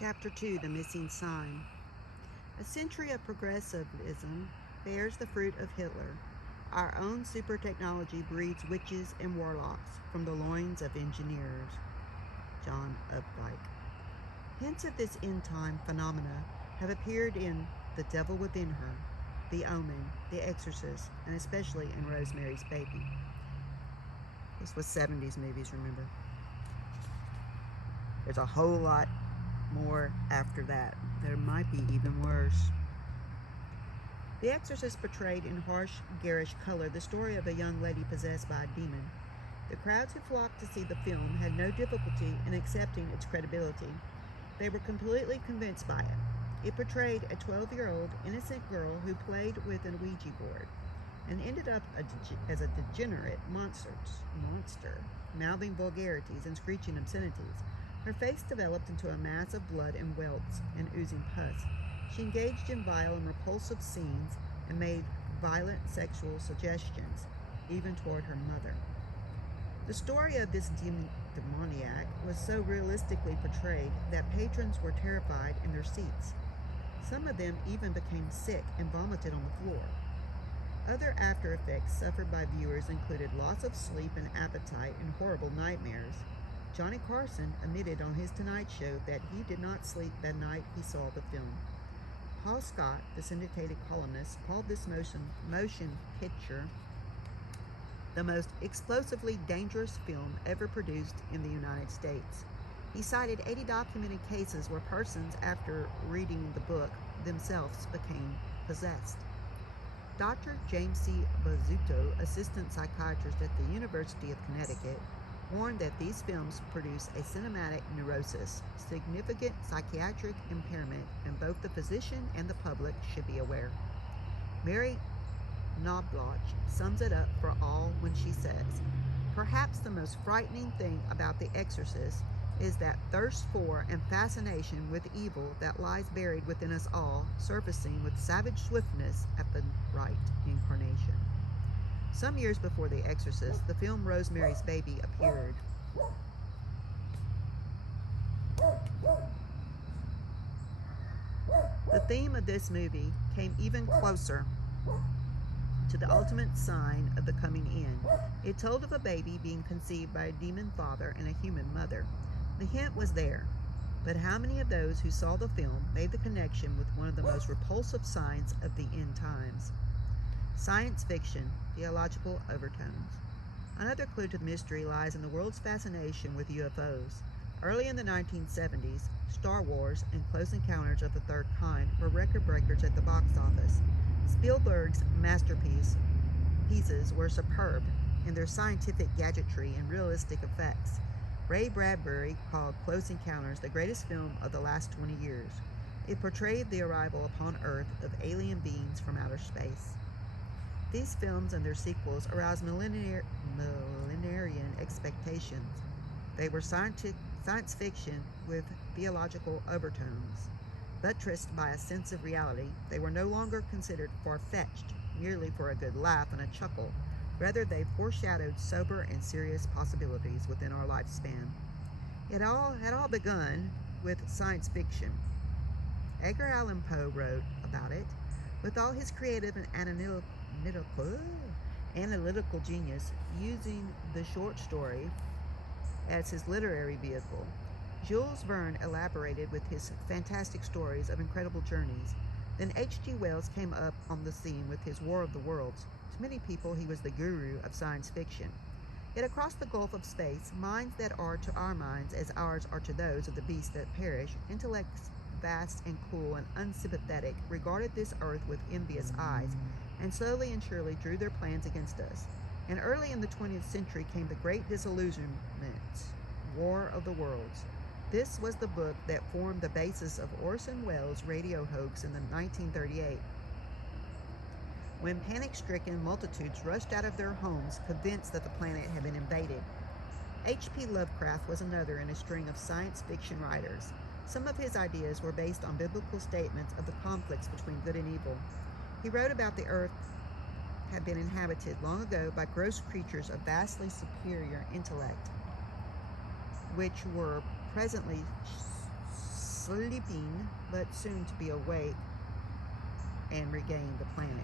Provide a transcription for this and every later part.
Chapter 2, The Missing Sign. A century of progressivism bears the fruit of Hitler. Our own super technology breeds witches and warlocks from the loins of engineers. John Updike. Hints of this end-time phenomena have appeared in The Devil Within Her, The Omen, The Exorcist, and especially in Rosemary's Baby. This was 70s movies, remember? There's a whole lot more after that. There might be even worse. The Exorcist portrayed in harsh, garish color the story of a young lady possessed by a demon. The crowds who flocked to see the film had no difficulty in accepting its credibility. They were completely convinced by it. It portrayed a 12-year-old innocent girl who played with a Ouija board and ended up as a degenerate monster, mouthing vulgarities and screeching obscenities. Her face developed into a mass of blood and welts and oozing pus. She engaged in vile and repulsive scenes and made violent sexual suggestions, even toward her mother. The story of this demoniac was so realistically portrayed that patrons were terrified in their seats. Some of them even became sick and vomited on the floor. Other after effects suffered by viewers included loss of sleep and appetite and horrible nightmares. Johnny Carson admitted on his Tonight Show that he did not sleep the night he saw the film. Paul Scott, the syndicated columnist, called this motion picture the most explosively dangerous film ever produced in the United States. He cited 80 documented cases where persons, after reading the book, themselves became possessed. Dr. James C. Bazzuto, assistant psychiatrist at the University of Connecticut, warned that these films produce a cinematic neurosis, significant psychiatric impairment, and both the physician and the public should be aware. Mary Knobloch sums it up for all when she says, "Perhaps the most frightening thing about The Exorcist is that thirst for and fascination with evil that lies buried within us all, surfacing with savage swiftness at the right incarnation." Some years before The Exorcist, the film Rosemary's Baby appeared. The theme of this movie came even closer to the ultimate sign of the coming end. It told of a baby being conceived by a demon father and a human mother. The hint was there, but how many of those who saw the film made the connection with one of the most repulsive signs of the end times? Science fiction, theological overtones. Another clue to the mystery lies in the world's fascination with UFOs. Early in the 1970s, Star Wars and Close Encounters of the Third Kind were record breakers at the box office. Spielberg's pieces were superb in their scientific gadgetry and realistic effects. Ray Bradbury called Close Encounters the greatest film of the last 20 years. It portrayed the arrival upon Earth of alien beings from outer space. These films and their sequels aroused millenarian expectations. They were science fiction with theological overtones. Buttressed by a sense of reality, they were no longer considered far-fetched, merely for a good laugh and a chuckle. Rather, they foreshadowed sober and serious possibilities within our lifespan. It had all begun with science fiction. Edgar Allan Poe wrote about it. With all his creative and analytical genius, using the short story as his literary vehicle, Jules Verne elaborated with his fantastic stories of incredible journeys. Then H.G. Wells came up on the scene with his War of the Worlds. To many people, he was the guru of science fiction. Yet across the gulf of space, minds that are to our minds as ours are to those of the beasts that perish, intellects vast and cool and unsympathetic, regarded this earth with envious eyes, and slowly and surely drew their plans against us. And early in the 20th century came the Great Disillusionment, War of the Worlds. This was the book that formed the basis of Orson Welles' radio hoax in 1938. When panic-stricken multitudes rushed out of their homes, convinced that the planet had been invaded. P Lovecraft was another in a string of science fiction writers. Some of his ideas were based on biblical statements of the conflicts between good and evil. He wrote about the earth had been inhabited long ago by gross creatures of vastly superior intellect, which were presently sleeping, but soon to be awake and regain the planet.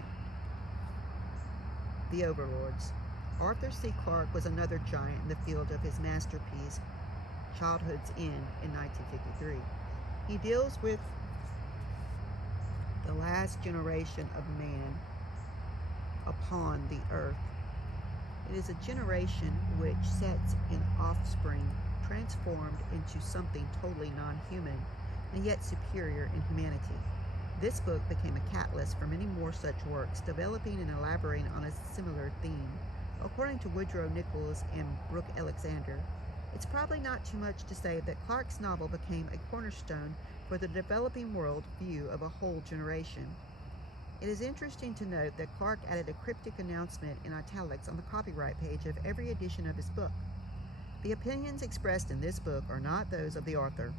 The Overlords. Arthur C. Clarke was another giant in the field of his masterpiece, Childhood's End, in 1953. He deals with the last generation of man upon the earth. It is a generation which sets an offspring transformed into something totally non-human and yet superior in humanity. This book became a catalyst for many more such works, developing and elaborating on a similar theme. According to Woodrow Nichols and Brooke Alexander, it's probably not too much to say that Clarke's novel became a cornerstone for the developing world view of a whole generation. It is interesting to note that Clarke added a cryptic announcement in italics on the copyright page of every edition of his book. The opinions expressed in this book are not those of the author.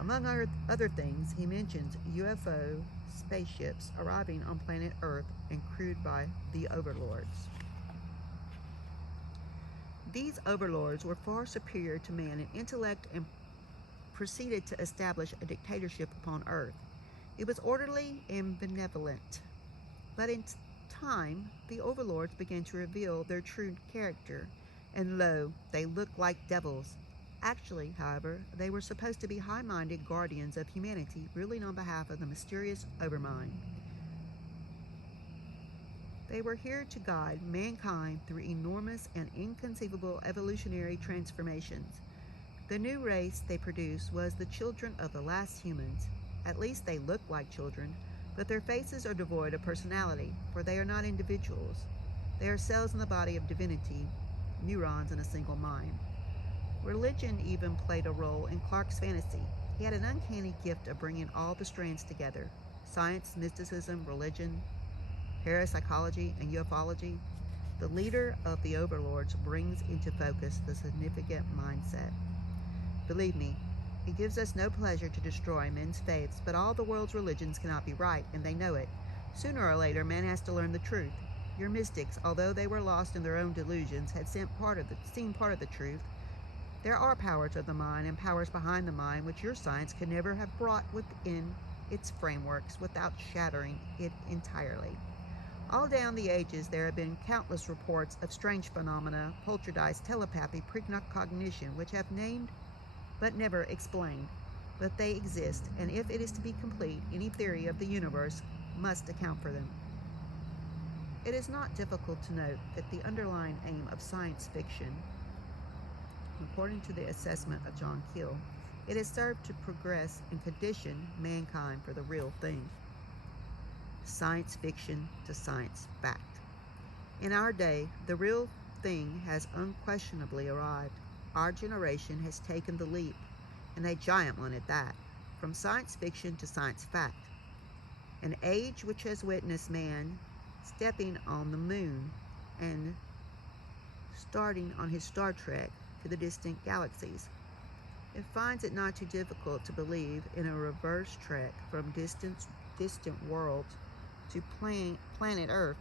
Among other things, he mentions UFO spaceships arriving on planet Earth and crewed by the Overlords. These Overlords were far superior to man in intellect and proceeded to establish a dictatorship upon Earth. It was orderly and benevolent. But in time, the Overlords began to reveal their true character, and lo, they looked like devils. Actually, however, they were supposed to be high-minded guardians of humanity, ruling on behalf of the mysterious Overmind. They were here to guide mankind through enormous and inconceivable evolutionary transformations. The new race they produced was the children of the last humans. At least they look like children, but their faces are devoid of personality, for they are not individuals. They are cells in the body of divinity, neurons in a single mind. Religion even played a role in Clarke's fantasy. He had an uncanny gift of bringing all the strands together: science, mysticism, religion, parapsychology, and ufology. The leader of the Overlords brings into focus the significant mindset. Believe me, it gives us no pleasure to destroy men's faiths, but all the world's religions cannot be right, and they know it. Sooner or later, man has to learn the truth. Your mystics, although they were lost in their own delusions, had seen part of the truth. There are powers of the mind and powers behind the mind which your science could never have brought within its frameworks without shattering it entirely. All down the ages, there have been countless reports of strange phenomena, poltergeist, telepathy, precognition, which have named but never explained. But they exist, and if it is to be complete, any theory of the universe must account for them. It is not difficult to note that the underlying aim of science fiction, according to the assessment of John Keel, it has served to progress and condition mankind for the real thing. Science fiction to science fact. In our day, the real thing has unquestionably arrived. Our generation has taken the leap, and a giant one at that, from science fiction to science fact. An age which has witnessed man stepping on the moon and starting on his Star Trek to the distant galaxies. It finds it not too difficult to believe in a reverse trek from distant worlds to planet Earth.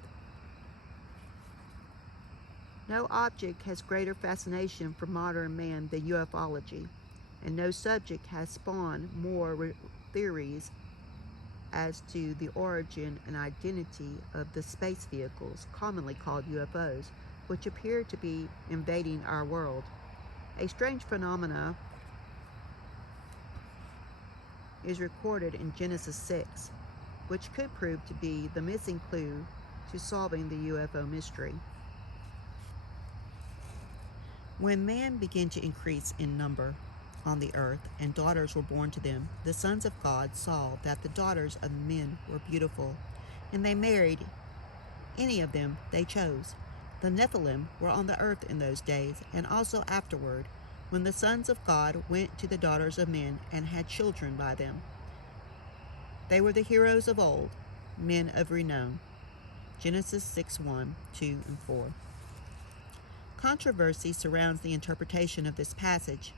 No object has greater fascination for modern man than ufology, and no subject has spawned more theories as to the origin and identity of the space vehicles, commonly called UFOs, which appear to be invading our world. A strange phenomena is recorded in Genesis 6, which could prove to be the missing clue to solving the UFO mystery. When man began to increase in number on the earth and daughters were born to them, the sons of God saw that the daughters of men were beautiful, and they married any of them they chose. The Nephilim were on the earth in those days, and also afterward, when the sons of God went to the daughters of men and had children by them. They were the heroes of old, men of renown. Genesis 6:1, 2, and 4. Controversy surrounds the interpretation of this passage.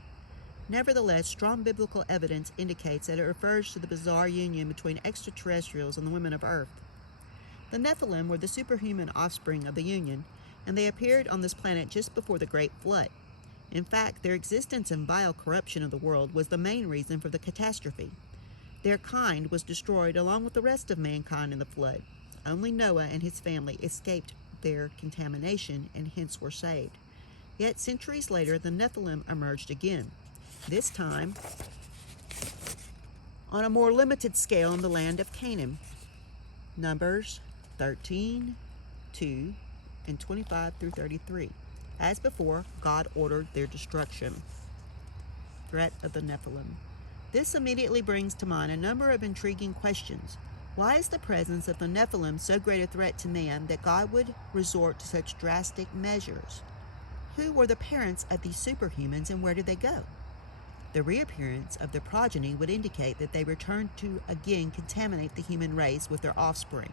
Nevertheless, strong biblical evidence indicates that it refers to the bizarre union between extraterrestrials and the women of Earth. The Nephilim were the superhuman offspring of the union, and they appeared on this planet just before the Great Flood. In fact, their existence and vile corruption of the world was the main reason for the catastrophe. Their kind was destroyed along with the rest of mankind in the flood. Only Noah and his family escaped their contamination and hence were saved. Yet centuries later, the Nephilim emerged again, this time on a more limited scale in the land of Canaan. Numbers 13, 2, and 25 through 33. As before, God ordered their destruction. Threat of the Nephilim. This immediately brings to mind a number of intriguing questions. Why is the presence of the Nephilim so great a threat to man that God would resort to such drastic measures? Who were the parents of these superhumans and where did they go? The reappearance of their progeny would indicate that they returned to again contaminate the human race with their offspring.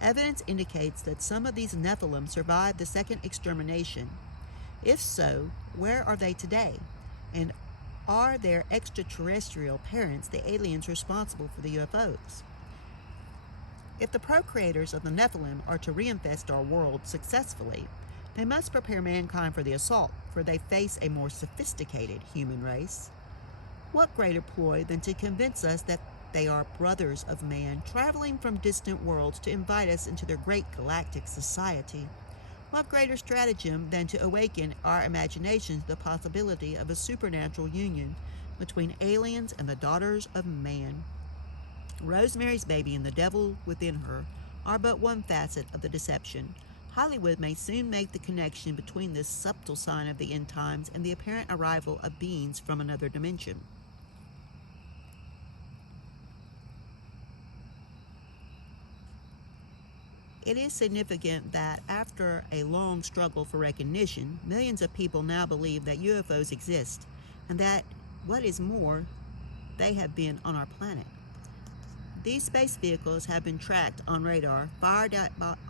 Evidence indicates that some of these Nephilim survived the second extermination. If so, where are they today? And are their extraterrestrial parents the aliens responsible for the UFOs? If the procreators of the Nephilim are to reinfest our world successfully, they must prepare mankind for the assault, for they face a more sophisticated human race. What greater ploy than to convince us that they are brothers of man, traveling from distant worlds to invite us into their great galactic society? What greater stratagem than to awaken our imaginations to the possibility of a supernatural union between aliens and the daughters of man? Rosemary's Baby and the devil within her are but one facet of the deception. Hollywood may soon make the connection between this subtle sign of the end times and the apparent arrival of beings from another dimension. It is significant that after a long struggle for recognition, millions of people now believe that UFOs exist, and that, what is more, they have been on our planet. These space vehicles have been tracked on radar, fired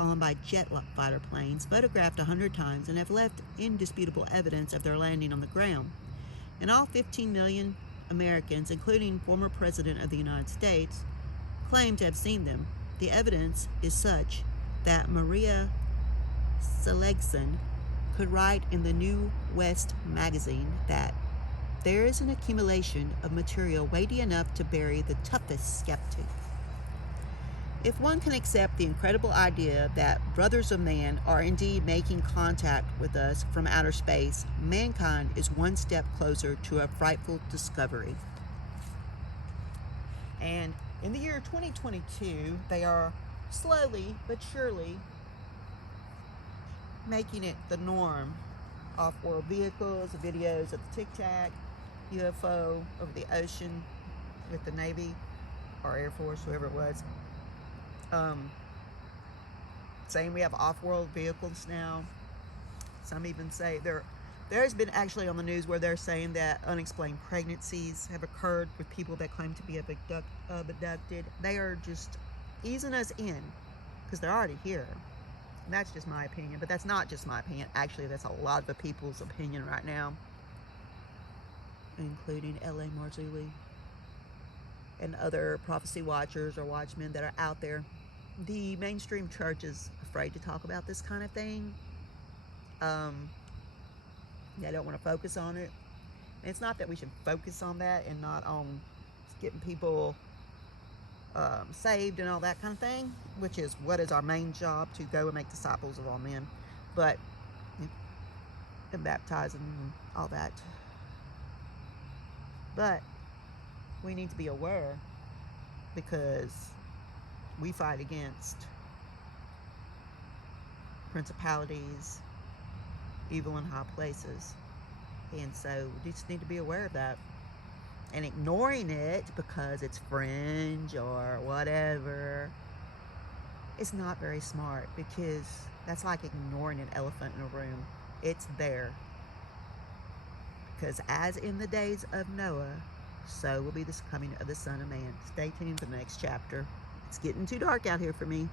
on by jet fighter planes, photographed 100 times, and have left indisputable evidence of their landing on the ground. And all 15 million Americans, including former President of the United States, claim to have seen them. The evidence is such that Maria Seligson could write in the New West magazine that there is an accumulation of material weighty enough to bury the toughest skeptic. If one can accept the incredible idea that brothers of man are indeed making contact with us from outer space, mankind is one step closer to a frightful discovery. And in the year 2022, they are slowly but surely making it the norm. Off-world vehicles, videos of the Tic Tac, UFO over the ocean with the Navy or Air Force, whoever it was. Saying we have off-world vehicles now. Some even say there's been actually on the news where they're saying that unexplained pregnancies have occurred with people that claim to be abducted. They are just easing us in because they're already here. And that's just my opinion, but that's not just my opinion. Actually, that's a lot of the people's opinion right now, including L.A. Marzulli and other prophecy watchers or watchmen that are out there. The mainstream church is afraid to talk about this kind of thing. They don't want to focus on it. And it's not that we should focus on that and not on getting people saved and all that kind of thing, which is what is our main job, to go and make disciples of all men, but and baptize and all that. But we need to be aware because we fight against principalities, evil in high places, and so we just need to be aware of that. And ignoring it because it's fringe or whatever, it's not very smart, because that's like ignoring an elephant in a room. It's there. Because as in the days of Noah, so will be the coming of the Son of Man. Stay tuned for the next chapter. It's getting too dark out here for me.